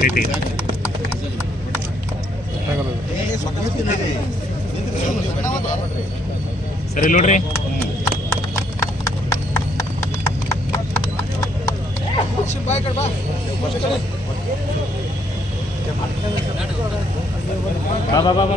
ಐತಿ ಸರಿ ನೋಡ್ರಿ ಬಾ ಬಾ ಬಾ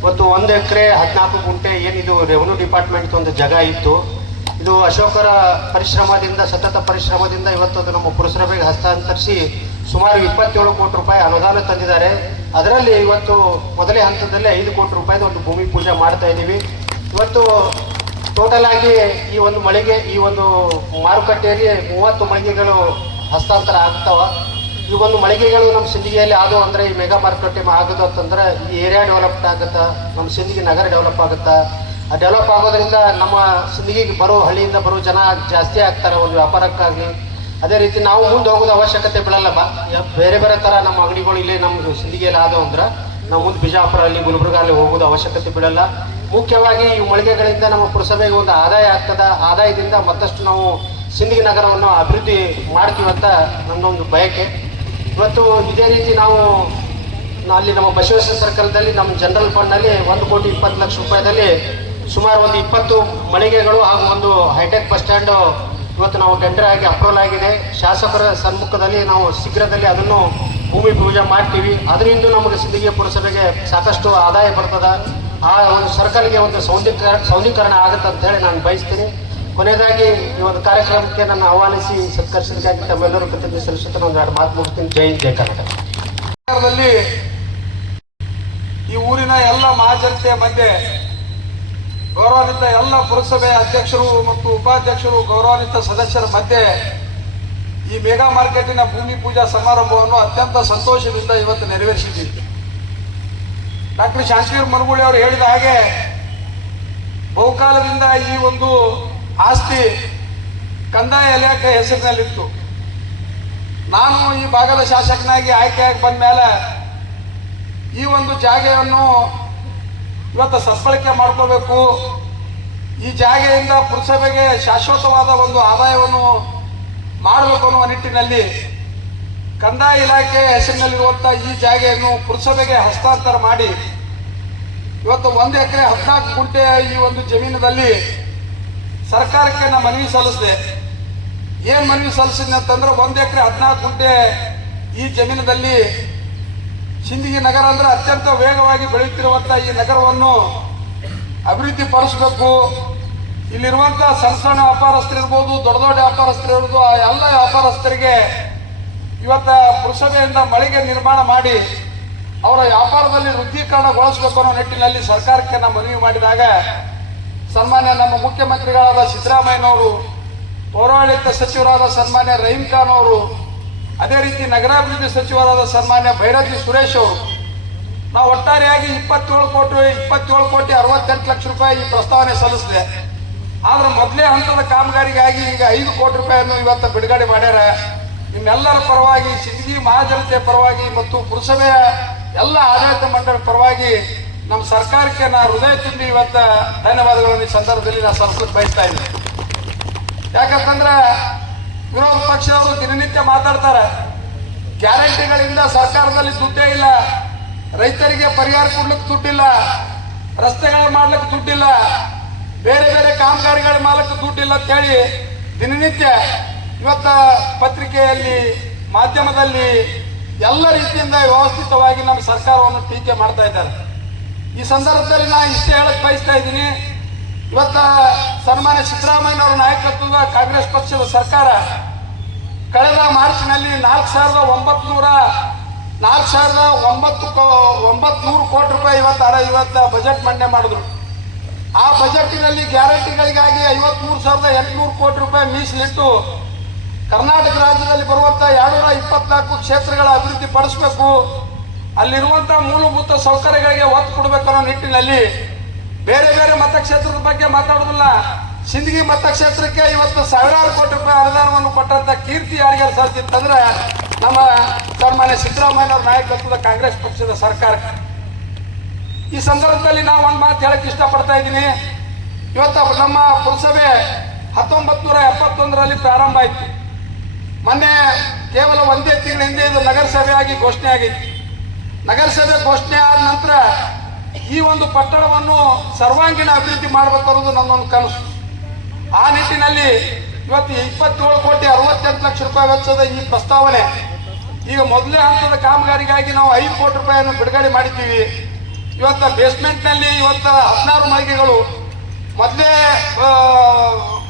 ಇವತ್ತು ಒಂದು ಎಕರೆ ಹದಿನಾಲ್ಕು ಗುಂಟೆ ಏನಿದು ರೆವೆನ್ಯೂ ಡಿಪಾರ್ಟ್ಮೆಂಟ್ ಒಂದು ಜಾಗ ಇತ್ತು. ಇದು ಅಶೋಕರ ಪರಿಶ್ರಮದಿಂದ, ಸತತ ಪರಿಶ್ರಮದಿಂದ ಇವತ್ತು ಅದು ನಮ್ಮ ಪುರಸಭೆಗೆ ಹಸ್ತಾಂತರಿಸಿ ಸುಮಾರು ಇಪ್ಪತ್ತೇಳು ಕೋಟಿ ರೂಪಾಯಿ ಅನುದಾನ ತಂದಿದ್ದಾರೆ. ಅದರಲ್ಲಿ ಇವತ್ತು ಮೊದಲೇ ಹಂತದಲ್ಲಿ ಐದು ಕೋಟಿ ರೂಪಾಯಿದು ಒಂದು ಭೂಮಿ ಪೂಜೆ ಮಾಡ್ತಾ ಇದ್ದೀವಿ. ಇವತ್ತು ಟೋಟಲ್ ಆಗಿ ಈ ಒಂದು ಮಳಿಗೆ ಈ ಒಂದು ಮಾರುಕಟ್ಟೆಯಲ್ಲಿ ಮೂವತ್ತು ಮಳಿಗೆಗಳು ಹಸ್ತಾಂತರ ಆಗ್ತಾವ. ಈ ಒಂದು ಮಳಿಗೆಗಳು ನಮ್ಮ ಸಿಂಧಿಗೆಯಲ್ಲಿ ಆದವು ಅಂದ್ರೆ ಈ ಮೆಗಾ ಮಾರುಕಟ್ಟೆ ಆಗೋದು ಅಂತಂದ್ರೆ ಈ ಏರಿಯಾ ಡೆವಲಪ್ಡ್ ಆಗುತ್ತಾ, ನಮ್ಮ ಸಿಂಧಿಗೆ ನಗರ ಡೆವಲಪ್ ಆಗುತ್ತಾ. ಆ ಡೆವಲಪ್ ಆಗೋದ್ರಿಂದ ನಮ್ಮ ಸಿಂದಗಿಗೆ ಬರೋ ಹಳ್ಳಿಯಿಂದ ಬರೋ ಜನ ಜಾಸ್ತಿ ಆಗ್ತಾರೆ ಒಂದು ವ್ಯಾಪಾರಕ್ಕಾಗಲಿ. ಅದೇ ರೀತಿ ನಾವು ಮುಂದೆ ಹೋಗೋದು ಅವಶ್ಯಕತೆ ಬೀಳಲ್ಲ ಬೇರೆ ಬೇರೆ ಥರ ನಮ್ಮ ಅಂಗಡಿಗಳು ಇಲ್ಲಿ ನಮ್ಮ ಸಿಂಧಿಗೆಯಲ್ಲಿ ಆದವು ಅಂದ್ರೆ ನಾವು ಮುಂದೆ ಬಿಜಾಪುರ ಅಲ್ಲಿ, ಗುಲ್ಬರ್ಗ ಅಲ್ಲಿ ಹೋಗೋದು ಅವಶ್ಯಕತೆ ಬೀಳಲ್ಲ. ಮುಖ್ಯವಾಗಿ ಈ ಮಳಿಗೆಗಳಿಂದ ನಮ್ಮ ಪುರಸಭೆಗೆ ಒಂದು ಆದಾಯ ಆಗ್ತದ. ಆದಾಯದಿಂದ ಮತ್ತಷ್ಟು ನಾವು ಸಿಂಧಿಗೆ ನಗರವನ್ನು ಅಭಿವೃದ್ಧಿ ಮಾಡ್ತೀವಂತ ನನ್ನೊಂದು ಬಯಕೆ. ಇವತ್ತು ಇದೇ ರೀತಿ ನಾವು ಅಲ್ಲಿ ನಮ್ಮ ಬಸವೇಶ್ವರ ಸರ್ಕಲ್ದಲ್ಲಿ ನಮ್ಮ ಜನರಲ್ ಫಂಡ್ನಲ್ಲಿ ಒಂದು ಕೋಟಿ ಇಪ್ಪತ್ತು ಲಕ್ಷ ರೂಪಾಯಿದಲ್ಲಿ ಸುಮಾರು ಒಂದು ಇಪ್ಪತ್ತು ಮಳಿಗೆಗಳು ಹಾಗೂ ಒಂದು ಹೈಟೆಕ್ ಬಸ್ ಸ್ಟ್ಯಾಂಡ್ ಇವತ್ತು ನಾವು ಟೆಂಡರ್ ಆಗಿ ಅಪ್ರೂವಲ್ ಆಗಿದೆ. ಶಾಸಕರ ಸನ್ಮುಖದಲ್ಲಿ ನಾವು ಶೀಘ್ರದಲ್ಲಿ ಅದನ್ನು ಭೂಮಿ ಪೂಜೆ ಮಾಡ್ತೀವಿ. ಅದರಿಂದ ನಮಗೆ ಸಿದ್ದಿಗೆ ಪುರಸಭೆಗೆ ಸಾಕಷ್ಟು ಆದಾಯ ಬರ್ತದೆ. ಆ ಒಂದು ಸರ್ಕಲ್ಗೆ ಒಂದು ಸೌಂದೀಕರಣ ಸೌಂದೀಕರಣ ಆಗುತ್ತೆ ಅಂತ ಹೇಳಿ ನಾನು ಬಯಸ್ತೀನಿ. ಕೊನೆಯದಾಗಿ ಈ ಒಂದು ಕಾರ್ಯಕ್ರಮಕ್ಕೆ ನನ್ನ ಆಹ್ವಾನಿಸಿ ಸತ್ಕರಿಸಿದ್ದಕ್ಕಾಗಿ ತಮ್ಮೆಲ್ಲರೂ ಕೃತಜ್ಞ ಸಲ್ಲಿಸುತ್ತ ಒಂದು ಎರಡು ಮಾತು ಮುಗಿಸ್ತೀನಿ. ಜೈ ಜಯ ಜೈ ಕರ್ನಾಟಕ. ಸರ್ಕಾರದಲ್ಲಿ ಈ ಊರಿನ ಎಲ್ಲ ಮಹಾಜನತೆಯ ಮಧ್ಯೆ ಗೌರವಾನ್ವಿತ ಎಲ್ಲ ಪುರಸಭೆ ಅಧ್ಯಕ್ಷರು ಮತ್ತು ಉಪಾಧ್ಯಕ್ಷರು, ಗೌರವಾನ್ವಿತ ಸದಸ್ಯರ ಮಧ್ಯೆ ಈ ಮೆಗಾ ಮಾರ್ಕೆಟಿನ ಭೂಮಿ ಪೂಜಾ ಸಮಾರಂಭವನ್ನು ಅತ್ಯಂತ ಸಂತೋಷದಿಂದ ಇವತ್ತು ನೆರವೇರಿಸಿದ್ದೀವಿ. ಡಾಕ್ಟರ್ ಶಾಂತಿವೀರ್ ಮನಗುಳಿ ಅವರು ಹೇಳಿದ ಹಾಗೆ ಬಹುಕಾಲದಿಂದ ಈ ಒಂದು ಆಸ್ತಿ ಕಂದಾಯ ಇಲಾಖೆ ಹೆಸರಿನಲ್ಲಿತ್ತು. ನಾನು ಈ ಭಾಗದ ಶಾಸಕನಾಗಿ ಆಯ್ಕೆಯಾಗಿ ಬಂದ ಮೇಲೆ ಈ ಒಂದು ಜಾಗೆಯನ್ನು ಇವತ್ತು ಸದ್ಬಳಕೆ ಮಾಡ್ಕೋಬೇಕು. ಈ ಜಾಗೆಯಿಂದ ಪುರಸಭೆಗೆ ಶಾಶ್ವತವಾದ ಒಂದು ಆದಾಯವನ್ನು ಮಾಡಬೇಕು ಅನ್ನುವ ನಿಟ್ಟಿನಲ್ಲಿ ಕಂದಾಯ ಇಲಾಖೆ ಹೆಸರಿನಲ್ಲಿರುವಂಥ ಈ ಜಾಗೆಯನ್ನು ಪುರಸಭೆಗೆ ಹಸ್ತಾಂತರ ಮಾಡಿ ಇವತ್ತು ಒಂದು ಎಕರೆ ಹದಿನಾಲ್ಕು ಗುಂಟೆ ಈ ಒಂದು ಜಮೀನಿನಲ್ಲಿ ಸರ್ಕಾರಕ್ಕೆ ನಾನು ಮನವಿ ಸಲ್ಲಿಸಿದೆ. ಏನು ಮನವಿ ಸಲ್ಲಿಸಿದ್ನಿ ಅಂತಂದ್ರೆ ಒಂದು ಎಕರೆ ಹದಿನಾಲ್ಕು ಗುಂಟೆ ಈ ಜಮೀನದಲ್ಲಿ ಸಿಂದಗಿ ನಗರ ಅಂದರೆ ಅತ್ಯಂತ ವೇಗವಾಗಿ ಬೆಳೆಯುತ್ತಿರುವಂಥ ಈ ನಗರವನ್ನು ಅಭಿವೃದ್ಧಿ ಪಡಿಸಬೇಕು ಇಲ್ಲಿರುವಂತ ಸಣ್ಣ ಸಣ್ಣ ವ್ಯಾಪಾರಸ್ಥರಿರ್ಬೋದು, ದೊಡ್ಡ ದೊಡ್ಡ ವ್ಯಾಪಾರಸ್ಥರಿರ್ಬೋದು, ಆ ಎಲ್ಲ ವ್ಯಾಪಾರಸ್ಥರಿಗೆ ಇವತ್ತ ಪುರಸಭೆಯಿಂದ ಮಳಿಗೆ ನಿರ್ಮಾಣ ಮಾಡಿ ಅವರ ವ್ಯಾಪಾರದಲ್ಲಿ ವೃದ್ಧೀಕರಣಗೊಳಿಸಬೇಕು ಅನ್ನೋ ನಿಟ್ಟಿನಲ್ಲಿ ಸರ್ಕಾರಕ್ಕೆ ನಾವು ಮನವಿ ಮಾಡಿದಾಗ ನಮ್ಮ ಮುಖ್ಯಮಂತ್ರಿಗಳಾದ ಸಿದ್ದರಾಮಯ್ಯನವರು, ಪೌರಾಡಳಿತ ಸಚಿವರಾದ ಸನ್ಮಾನ್ಯ ರಹೀಂ ಖಾನ್ ಅವರು, ಅದೇ ರೀತಿ ನಗರಾಭಿವೃದ್ಧಿ ಸಚಿವರಾದ ಸನ್ಮಾನ್ಯ ಭೈರತಿ ಸುರೇಶ್ ಅವರು. ನಾವು ಒಟ್ಟಾರೆಯಾಗಿ ಇಪ್ಪತ್ತೇಳು ಕೋಟಿ ಇಪ್ಪತ್ತೇಳು ಕೋಟಿ ಅರವತ್ತೆಂಟು ಲಕ್ಷ ರೂಪಾಯಿ ಈ ಪ್ರಸ್ತಾವನೆ ಸಲ್ಲಿಸಿದೆ. ಆದ್ರೆ ಮೊದಲೇ ಹಂತದ ಕಾಮಗಾರಿಗಾಗಿ ಈಗ ಐದು ಕೋಟಿ ರೂಪಾಯಿಯನ್ನು ಇವತ್ತು ಬಿಡುಗಡೆ ಮಾಡ್ಯಾರ. ನಿಮ್ಮೆಲ್ಲರ ಪರವಾಗಿ ಸಿಂದಗಿ ಮಹಾಜನತೆ ಪರವಾಗಿ ಮತ್ತು ಪುರಸಭೆಯ ಎಲ್ಲ ಆಡಳಿತ ಮಂಡಳಿ ಪರವಾಗಿ ನಮ್ಮ ಸರ್ಕಾರಕ್ಕೆ ನಾ ಹೃದಯ ತುಂಬಿ ಇವತ್ತು ಧನ್ಯವಾದಗಳನ್ನು ಈ ಸಂದರ್ಭದಲ್ಲಿ ನಾನು ಸಲ್ಲಿಸಲಿಕ್ಕೆ ಬಯಸ್ತಾ ಇದ್ದೀನಿ. ಯಾಕಂತಂದ್ರೆ ವಿರೋಧ ಪಕ್ಷದವರು ದಿನನಿತ್ಯ ಮಾತಾಡ್ತಾರೆ. ಗ್ಯಾರಂಟಿಗಳಿಂದ ಸರ್ಕಾರದಲ್ಲಿ ದುಡ್ಡೇ ಇಲ್ಲ. ರೈತರಿಗೆ ಪರಿಹಾರ ಕೊಡ್ಲಿಕ್ಕೆ ದುಡ್ಡಿಲ್ಲ. ರಸ್ತೆಗಳ ಮಾಡ್ಲಿಕ್ಕೆ ದುಡ್ಡಿಲ್ಲ. ಬೇರೆ ಬೇರೆ ಕಾಮಗಾರಿಗಳ ಮಾಡ್ಲಿಕ್ಕೆ ದುಡ್ಡಿಲ್ಲ ಅಂತೇಳಿ ದಿನನಿತ್ಯ ಇವತ್ತ ಪತ್ರಿಕೆಯಲ್ಲಿ, ಮಾಧ್ಯಮದಲ್ಲಿ ಎಲ್ಲ ರೀತಿಯಿಂದ ವ್ಯವಸ್ಥಿತವಾಗಿ ನಮ್ಮ ಸರ್ಕಾರವನ್ನು ಟೀಕೆ ಮಾಡ್ತಾ ಇದ್ದಾರೆ. ಈ ಸಂದರ್ಭದಲ್ಲಿ ನಾ ಇಷ್ಟೇ ಹೇಳಕ್ ಬಯಸ್ತಾ ಇದ್ದೀನಿ. ಇವತ್ತ ಸನ್ಮಾನ್ಯ ಸಿದ್ದರಾಮಯ್ಯನವರ ನಾಯಕತ್ವದ ಕಾಂಗ್ರೆಸ್ ಪಕ್ಷದ ಸರ್ಕಾರ ಕಳೆದ ಮಾರ್ಚ್ನಲ್ಲಿ ನಾಲ್ಕು ಸಾವಿರದ ಒಂಬತ್ತು ನೂರ ನಾಲ್ಕು ಸಾವಿರದ ಒಂಬತ್ತು ಒಂಬತ್ತು ನೂರು ಕೋಟಿ ರೂಪಾಯಿ ಇವತ್ತು ಇವತ್ತು ಬಜೆಟ್ ಮಂಡನೆ ಮಾಡಿದ್ರು. ಆ ಬಜೆಟಿನಲ್ಲಿ ಗ್ಯಾರಂಟಿಗಳಿಗಾಗಿ ಐವತ್ಮೂರು ಸಾವಿರದ ಎಂಟುನೂರು ಕೋಟಿ ರೂಪಾಯಿ ಮೀಸಲಿಟ್ಟು ಕರ್ನಾಟಕ ರಾಜ್ಯದಲ್ಲಿ ಬರುವಂಥ ಎರಡುನೂರ ಇಪ್ಪತ್ನಾಲ್ಕು ಕ್ಷೇತ್ರಗಳ ಅಭಿವೃದ್ಧಿ ಪಡಿಸಬೇಕು ಅಲ್ಲಿರುವಂಥ ಮೂಲಭೂತ ಸೌಕರ್ಯಗಳಿಗೆ ಒತ್ತು ಕೊಡಬೇಕು ಅನ್ನೋ ನಿಟ್ಟಿನಲ್ಲಿ ಬೇರೆ ಬೇರೆ ಮತಕ್ಷೇತ್ರದ ಬಗ್ಗೆ ಮಾತಾಡೋದಿಲ್ಲ ಸಿಂದಗಿ ಮತಕ್ಷೇತ್ರಕ್ಕೆ ಇವತ್ತು ಸಾವಿರಾರು ಕೋಟಿ ರೂಪಾಯಿ ಅನುದಾನವನ್ನು ಕೊಟ್ಟಂತ ಕೀರ್ತಿ ಯಾರಿಗೆ ಸಲ್ತಿತ್ತಂದ್ರೆ ನಮ್ಮ ಸನ್ಮಾನ್ಯ ಸಿದ್ದರಾಮಯ್ಯನವರ ನಾಯಕತ್ವದ ಕಾಂಗ್ರೆಸ್ ಪಕ್ಷದ ಸರ್ಕಾರ. ಈ ಸಂದರ್ಭದಲ್ಲಿ ನಾವು ಒಂದು ಮಾತು ಹೇಳಕ್ ಇಷ್ಟಪಡ್ತಾ ಇದ್ದೀನಿ. ಇವತ್ತು ನಮ್ಮ ಪುರಸಭೆ ಹತ್ತೊಂಬತ್ತು ನೂರ ಎಪ್ಪತ್ತೊಂದರಲ್ಲಿ ಪ್ರಾರಂಭ ಆಯಿತು. ಮೊನ್ನೆ ಕೇವಲ ಒಂದೇ ತಿಂಗಳ ಹಿಂದೆ ಇದು ನಗರಸಭೆಯಾಗಿ ಘೋಷಣೆ ಆಗಿತ್ತು. ನಗರಸಭೆ ಘೋಷಣೆ ಆದ ನಂತರ ಈ ಒಂದು ಪಟ್ಟಣವನ್ನು ಸರ್ವಾಂಗೀಣ ಅಭಿವೃದ್ಧಿ ಮಾಡಬೇಕು ಅನ್ನೋದು ನನ್ನೊಂದು ಕನಸು. ಆ ನಿಟ್ಟಿನಲ್ಲಿ ಇವತ್ತು ಇಪ್ಪತ್ತೇಳು ಕೋಟಿ ಅರವತ್ತೆಂಟು ಲಕ್ಷ ರೂಪಾಯಿ ವೆಚ್ಚದ ಈ ಪ್ರಸ್ತಾವನೆ, ಈಗ ಮೊದಲೇ ಹಂತದ ಕಾಮಗಾರಿಗಾಗಿ ನಾವು ಐದು ಕೋಟಿ ರೂಪಾಯಿಯನ್ನು ಬಿಡುಗಡೆ ಮಾಡಿದ್ದೀವಿ. ಇವತ್ತು ಬೇಸ್ಮೆಂಟ್ನಲ್ಲಿ ಇವತ್ತು ಹದಿನಾರು ಮಳಿಗೆಗಳು, ಮೊದಲೇ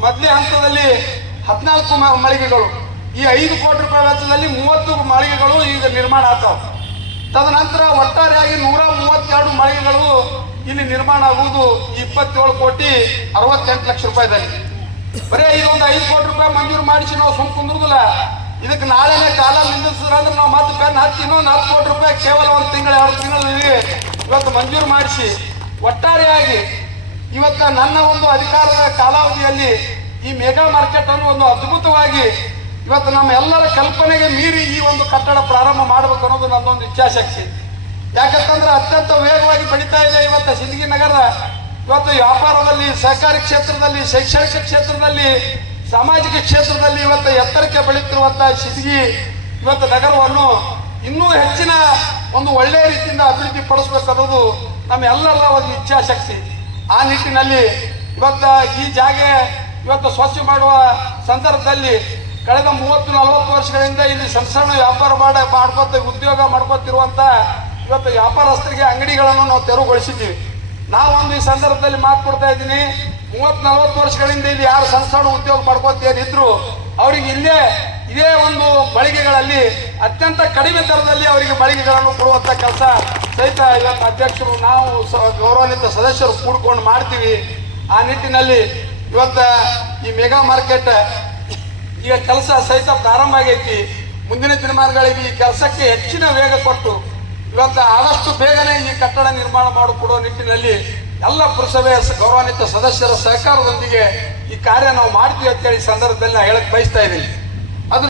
ಮೊದಲೇ ಹಂತದಲ್ಲಿ ಹದಿನಾಲ್ಕು ಮಳಿಗೆಗಳು, ಈ ಐದು ಕೋಟಿ ರೂಪಾಯಿ ವೆಚ್ಚದಲ್ಲಿ ಮೂವತ್ತು ಮಳಿಗೆಗಳು ಈಗ ನಿರ್ಮಾಣ ಆಗ್ತಾವೆ. ತದನಂತರ ಒಟ್ಟಾರೆಯಾಗಿ ನೂರ ಮೂವತ್ತೆರಡು ಮಳಿಗೆಗಳು ಇಲ್ಲಿ ನಿರ್ಮಾಣ ಆಗುವುದು ಇಪ್ಪತ್ತೇಳು ಕೋಟಿ ಅರವತ್ತೆಂಟು ಲಕ್ಷ ರೂಪಾಯಿದಲ್ಲಿ ಬರೀ ಇದೊಂದು ಐದು ಕೋಟಿ ರೂಪಾಯಿ ಮಂಜೂರು ಮಾಡಿಸಿ ನಾವು ಸುಮ್ ಕುಂದ್ರುದಿಲ್ಲ. ಇದಕ್ಕೆ ನಾಳೆನೇ ಕಾಲ ಅಂದ್ರೆ ನಾವು ಮತ್ತೆ ಪೆನ್ ಹತ್ತಿ ಇನ್ನೊಂದು ಹತ್ತು ಕೋಟಿ ರೂಪಾಯಿ ಕೇವಲ ಒಂದು ತಿಂಗಳು, ಎರಡು ತಿಂಗಳಲ್ಲಿ ಇವತ್ತು ಮಂಜೂರು ಮಾಡಿಸಿ ಒಟ್ಟಾರೆಯಾಗಿ ಇವತ್ತು ನನ್ನ ಒಂದು ಅಧಿಕಾರದ ಕಾಲಾವಧಿಯಲ್ಲಿ ಈ ಮೆಗಾ ಮಾರ್ಕೆಟ್ ಅನ್ನು ಒಂದು ಅದ್ಭುತವಾಗಿ ಇವತ್ತು ನಮ್ಮ ಎಲ್ಲರ ಕಲ್ಪನೆಗೆ ಮೀರಿ ಈ ಒಂದು ಕಟ್ಟಡ ಪ್ರಾರಂಭ ಮಾಡಬೇಕು ಅನ್ನೋದು ನನ್ನೊಂದು ಇಚ್ಛಾಶಕ್ತಿ. ಯಾಕಂತಂದ್ರೆ ಅತ್ಯಂತ ವೇಗವಾಗಿ ಬೆಳೀತಾ ಇದೆ ಇವತ್ತು ಸಿಂದಗಿ ನಗರ. ಇವತ್ತು ವ್ಯಾಪಾರದಲ್ಲಿ ಸಹಕಾರಿ ಕ್ಷೇತ್ರದಲ್ಲಿ, ಶೈಕ್ಷಣಿಕ ಕ್ಷೇತ್ರದಲ್ಲಿ, ಸಾಮಾಜಿಕ ಕ್ಷೇತ್ರದಲ್ಲಿ ಇವತ್ತು ಎತ್ತರಕ್ಕೆ ಬೆಳೀತಿರುವಂತಹ ಸಿದ್ಗಿ ಇವತ್ತು ನಗರವನ್ನು ಇನ್ನೂ ಹೆಚ್ಚಿನ ಒಂದು ಒಳ್ಳೆಯ ರೀತಿಯಿಂದ ಅಭಿವೃದ್ಧಿ ಪಡಿಸ್ಬೇಕು ಅನ್ನೋದು ನಮ್ಮೆಲ್ಲರ ಒಂದು ಇಚ್ಛಾಶಕ್ತಿ. ಆ ನಿಟ್ಟಿನಲ್ಲಿ ಇವತ್ತು ಈ ಜಾಗೆ ಇವತ್ತು ಸ್ವಚ್ಛ ಮಾಡುವ ಸಂದರ್ಭದಲ್ಲಿ ಕಳೆದ ಮೂವತ್ತು, ನಲವತ್ತು ವರ್ಷಗಳಿಂದ ಇಲ್ಲಿ ಸಣ್ಣ ಸಣ್ಣ ವ್ಯಾಪಾರ ಮಾಡ ಮಾಡ್ಕೊತ ಉದ್ಯೋಗ ಮಾಡ್ಕೊತಿರುವಂತ ಇವತ್ತು ವ್ಯಾಪಾರಸ್ಥರಿಗೆ ಅಂಗಡಿಗಳನ್ನು ನಾವು ತೆರವುಗೊಳಿಸಿದ್ದೀವಿ. ನಾವೊಂದು ಈ ಸಂದರ್ಭದಲ್ಲಿ ಮಾತು ಕೊಡ್ತಾ ಇದ್ದೀನಿ. ಮೂವತ್ತು, ನಲವತ್ತು ವರ್ಷಗಳಿಂದ ಇಲ್ಲಿ ಯಾರು ಸಣ್ಣ ಸಣ್ಣ ಉದ್ಯೋಗ ಮಾಡ್ಕೊತೇನಿದ್ರು, ಅವ್ರಿಗೆ ಇಲ್ಲೇ ಇದೇ ಒಂದು ಮಳಿಗೆಗಳಲ್ಲಿ, ಅತ್ಯಂತ ಕಡಿಮೆ ದರದಲ್ಲಿ ಅವರಿಗೆ ಮಳಿಗೆಗಳನ್ನು ಕೊಡುವಂಥ ಕೆಲಸ ಸಹಿತ ಇವತ್ತು ಅಧ್ಯಕ್ಷರು, ನಾವು ಗೌರವಾನ್ವಿತ ಸದಸ್ಯರು ಕೂಡ್ಕೊಂಡು ಮಾಡ್ತೀವಿ. ಆ ನಿಟ್ಟಿನಲ್ಲಿ ಇವತ್ತು ಈ ಮೆಗಾ ಮಾರ್ಕೆಟ್ ಈಗ ಕೆಲಸ ಸಹಿತ ಪ್ರಾರಂಭ ಆಗೈತಿ. ಮುಂದಿನ ದಿನಮಾನಗಳಿಗೆ ಈ ಕೆಲಸಕ್ಕೆ ಹೆಚ್ಚಿನ ವೇಗ ಕೊಟ್ಟು ಇವತ್ತು ಆದಷ್ಟು ಬೇಗನೆ ಈ ಕಟ್ಟಡ ನಿರ್ಮಾಣ ಮಾಡಿಕೊಡೋ ನಿಟ್ಟಿನಲ್ಲಿ ಎಲ್ಲ ಪುರಸಭೆಯ ಸ- ಗೌರವಾನ್ವಿತ ಸದಸ್ಯರ ಸಹಕಾರದೊಂದಿಗೆ ಈ ಕಾರ್ಯ ನಾವು ಮಾಡ್ತೀವಿ ಅಂತೇಳಿ ಸಂದರ್ಭದಲ್ಲಿ ನಾನು ಹೇಳಕ್ ಬಯಸ್ತಾ ಇದ್ದೀನಿ.